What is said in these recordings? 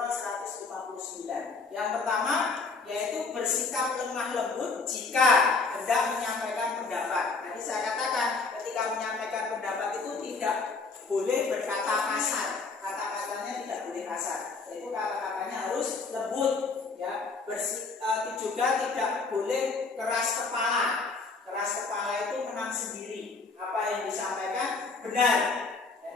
Al-Imran 159. Yang pertama yaitu bersikap lemah lembut jika hendak menyampaikan pendapat. Tadi saya katakan ketika menyampaikan pendapat itu tidak boleh berkata kasar. Kata-katanya tidak boleh kasar. Yaitu kata-katanya harus lembut, ya. Juga tidak boleh keras kepala. Keras kepala itu menang sendiri. Apa yang disampaikan benar.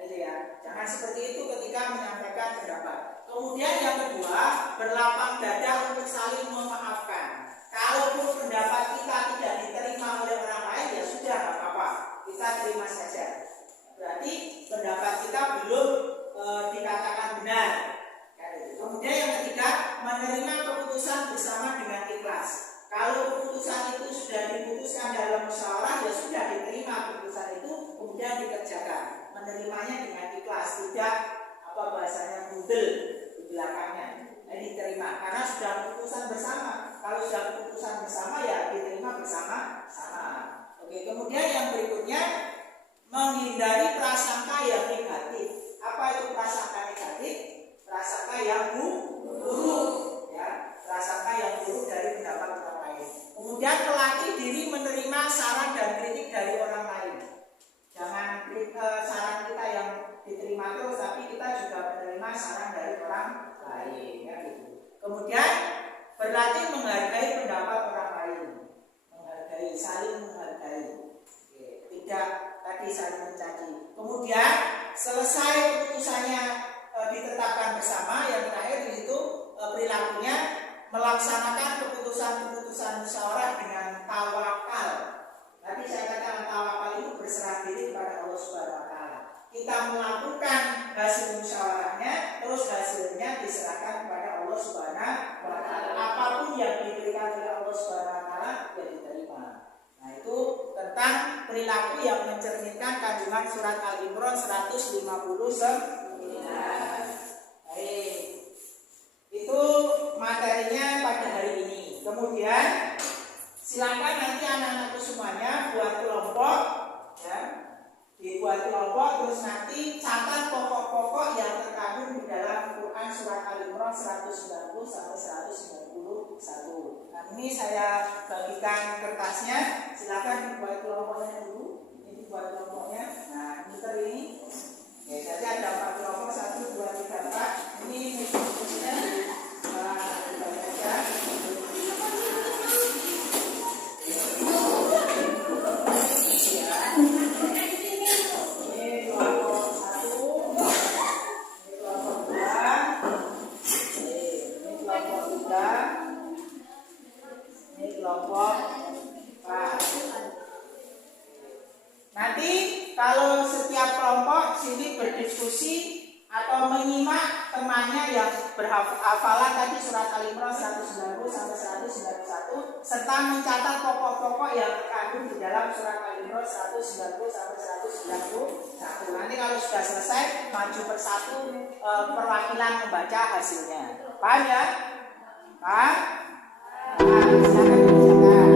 Ya, jangan seperti itu ketika menyampaikan pendapat. Kemudian yang kedua, berlapang dada untuk saling memaafkan. Kalaupun pendapat kita tidak diterima oleh orang lain, ya sudah, tidak apa-apa, kita terima saja. Berarti pendapat kita belum dikatakan benar. Kemudian yang ketiga, menerima keputusan bersama dengan ikhlas. Kalau keputusan itu sudah diputuskan dalam musyawarah, ya sudah diterima keputusan itu, kemudian dikerjakan. Menerimanya dengan ikhlas, tidak bahasanya bundel di belakangnya. Diterima karena sudah keputusan bersama. Kalau sudah keputusan bersama, ya diterima bersama-sama. Oke, kemudian yang berikutnya, menghindari prasangka yang negatif. Apa itu prasangka negatif? Prasangka yang buruk, ya, prasangka yang buruk dari pendapat orang lain. Kemudian melatih diri menerima saran dan kritik dari orang lain. Jangan saran kita yang diterima terus, tapi kita juga menerima saran dari orang lain, ya gitu. Kemudian berlatih menghargai pendapat orang lain, saling menghargai. Oke, tidak tadi saling mencaci. Kemudian selesai keputusannya ditetapkan bersama, yang terakhir itu perilakunya melaksanakan keputusan musyawarah dengan tawakal. Tadi saya katakan tawakal itu berserah diri kepada Allah Subhanahu wa taala. Kita melakukan hasil musyawarahnya, terus hasilnya diserahkan kepada Allah Subhanahu wa taala. Apapun yang diberikan oleh Allah Subhanahu wa taala, ya diterima. Nah, itu tentang perilaku yang mencerminkan kandungan surat Al-Imran 159. Baik. Itu materinya pada hari ini. Kemudian silakan nanti anak-anakku semuanya buat kelompok, ya. Dibuat kelompok, terus nanti catat pokok-pokok yang terkandung di dalam Quran surat Al-Imran 190 sampai 191. Nah, ini saya bagikan kertasnya. Silakan dibuat kelompoknya dulu. Ini buat kelompoknya. Nah, muter ini. Ya, jadi ada 4 kelompok, 1, 2, 3, 4. Ini muternya dibaca aja. Nanti kalau setiap kelompok sini berdiskusi atau menyimak temannya yang berhafalan tadi surat Al-Imran 190 sampai 191 serta mencatat pokok-pokok yang terkandung di dalam surat Al-Imran 190 sampai 191. Nanti kalau sudah selesai maju persatu perwakilan membaca hasilnya. Paham ya? Paham? Silakan dibacakan.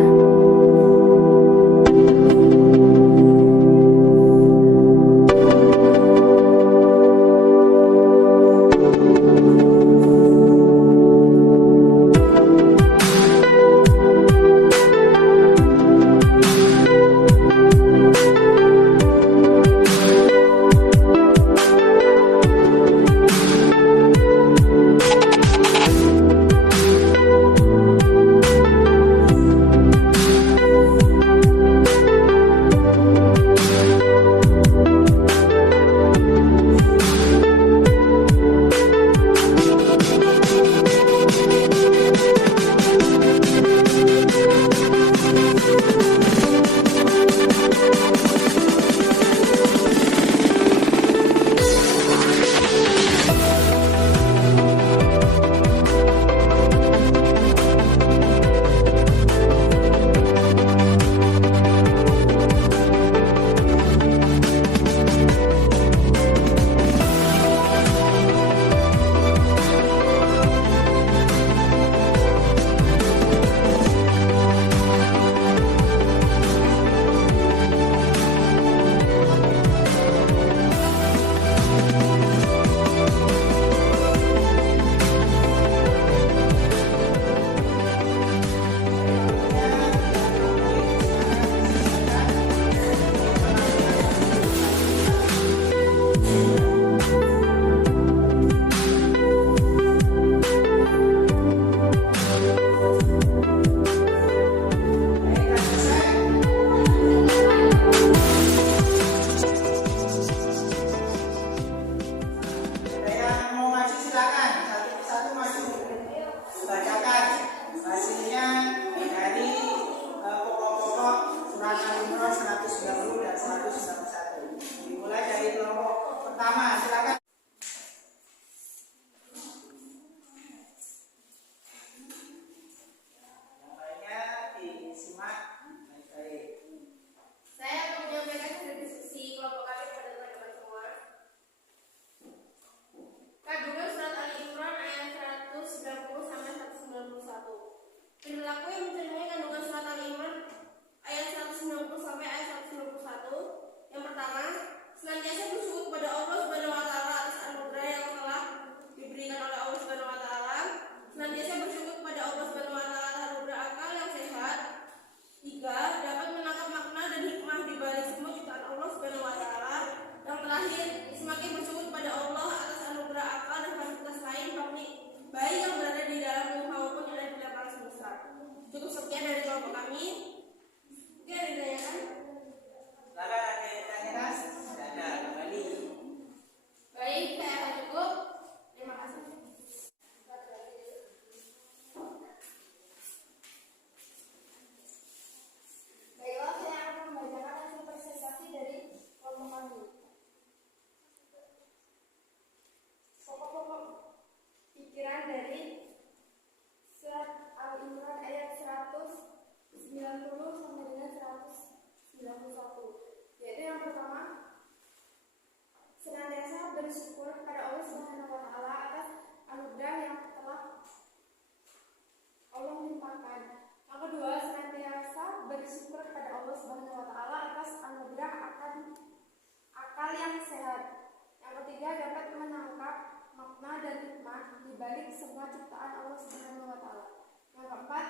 Ia dapat menangkap makna dan hikmah di balik semua ciptaan Allah Subhanahu wa taala. Yang keempat,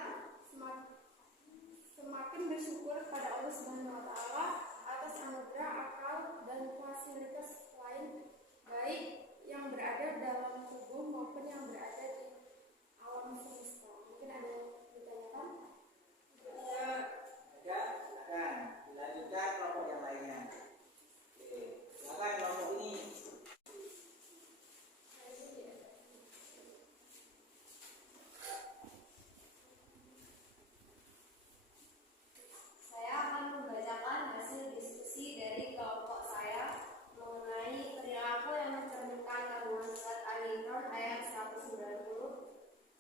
semakin bersyukur pada Allah Subhanahu wa taala atas anugerah akal dan fasilitas lain baik yang berada dalam tubuh maupun yang berada di alam semesta. Mungkin ada yang ditanyakan? Ada, silakan. Dilanjutkan kelompok yang lainnya. Oke, silakan kelompok ini. Saya akan membacakan hasil diskusi dari kelompok saya mengenai perilaku yang mencerminkan kandungan surat Al-Imran ayat 190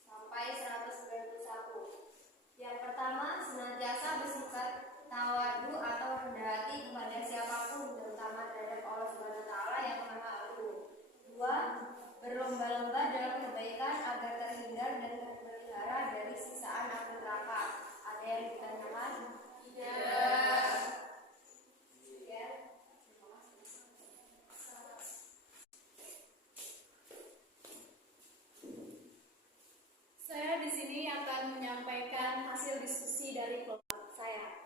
sampai 191. Yang pertama, senantiasa bersifat tawadu atau rendah hati kepada siapapun, terutama terhadap Allah Subhanahu wa taala yang Maha Agung. Dua, berlomba-lomba dalam kebaikan agar terhindar dan terpelihara dari siksaan api neraka. Ada yang ditanyakan? Tidak. Ya. Saya di sini akan menyampaikan hasil diskusi dari kelompok saya.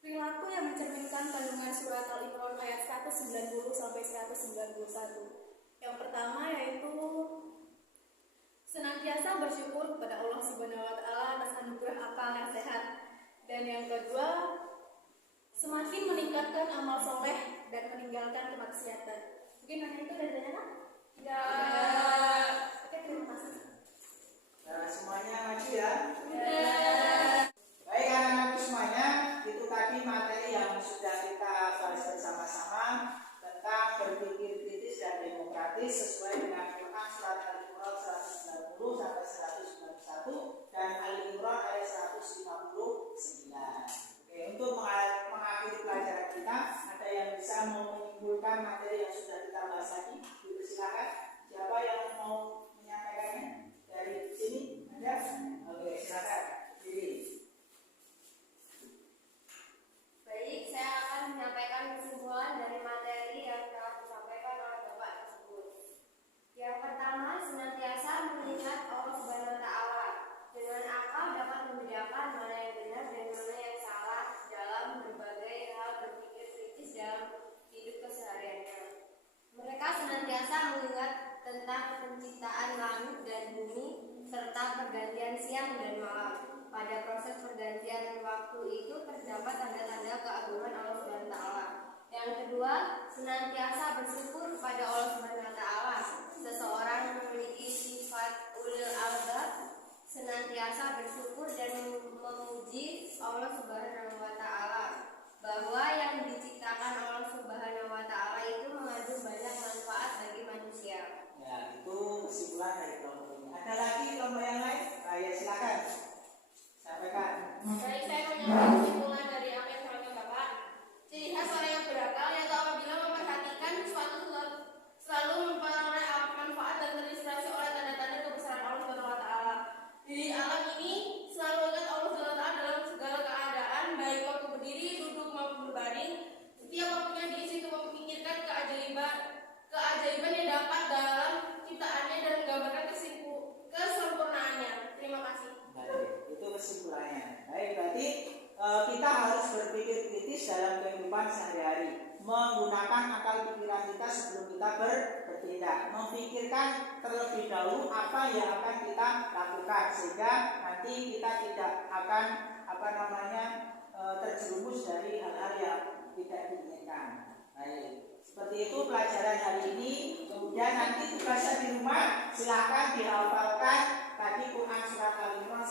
Perilaku yang mencerminkan kandungan surat Al-Imran ayat 190 sampai 191. Yang pertama yaitu senantiasa bersyukur kepada Allah Subhanahu wa taala atas anugerah akal yang sehat. Dan yang kedua, semakin meningkatkan amal soleh dan meninggalkan kemaksiatan. Mungkin hanya itu dari ditanyakan? Tidak. Oke, terima kasih. Nah, semuanya maju ya. Baik anak-anakku semuanya, itu tadi materi yang sudah kita bahas bersama-sama tentang berpikir kritis dan demokratis sesuai dengan Quran surat Al-Imran 190 sampai 191 dan Al-Imran ayat 159. Oke, untuk mengakhiri pelajaran kita, ada yang bisa menyimpulkan materi yang sudah kita bahas tadi? Silakan. Siapa yang mau menyampaikannya? Dari sini ada? Oke, silakan. Jadi. Baik, saya akan menyampaikan kesimpulan dari materi yang telah disampaikan oleh Bapak tersebut. Yang pertama, senantiasa mengingat Allah Subhanahu wa taala. Dengan akal dapat membedakan mana yang benar dan mana yang salah dalam berbagai hal berpikir kritis dalam hidup kesehariannya. Mereka senantiasa mengingat tentang penciptaan langit dan bumi serta pergantian siang dan malam. Pada proses pergantian waktu itu terdapat tanda-tanda keagungan Allah Subhanahu wa taala. Yang kedua, senantiasa bersyukur kepada Allah Subhanahu wa taala. Seseorang memiliki sifat ulil albab senantiasa bersyukur dan memuji Allah Subhanahu wa taala bahwa yang diciptakan Allah Subhanahu wa taala itu mengandung banyak manfaat bagi manusia. Ya, itu kesimpulan dari kelompok ini. Ada lagi kelompok yang lain? Ya, silakan. Sampaikan. Baik, saya mau menyampaikan kesimpulan dari apa yang disampaikan Bapak. Ciri khas orang yang berakal yaitu apabila memperhatikan sesuatu selalu memperoleh manfaat dan terinspirasi oleh tanda-tanda kebesaran Allah Subhanahu wa taala. Di alam ini selalu ingat Allah Subhanahu wa taala dalam segala keadaan, baik waktu berdiri, duduk maupun berbaring. Setiap waktunya diisi untuk memikirkan keajaiban yang dapat dalam ciptaannya dan menggambarkan kesempurnaannya. Terima kasih. Baik, itu kesimpulannya. Baik, berarti kita harus berpikir kritis dalam kehidupan sehari-hari, menggunakan akal pikiran kita sebelum kita bertindak, memikirkan terlebih dahulu apa yang akan kita lakukan sehingga nanti kita tidak akan terjerumus dari hal-hal yang tidak diinginkan. Baik, seperti itu pelajaran hari ini. Kemudian nanti tugasnya di rumah silahkan dihafalkan tadi Quran surat Al-Imran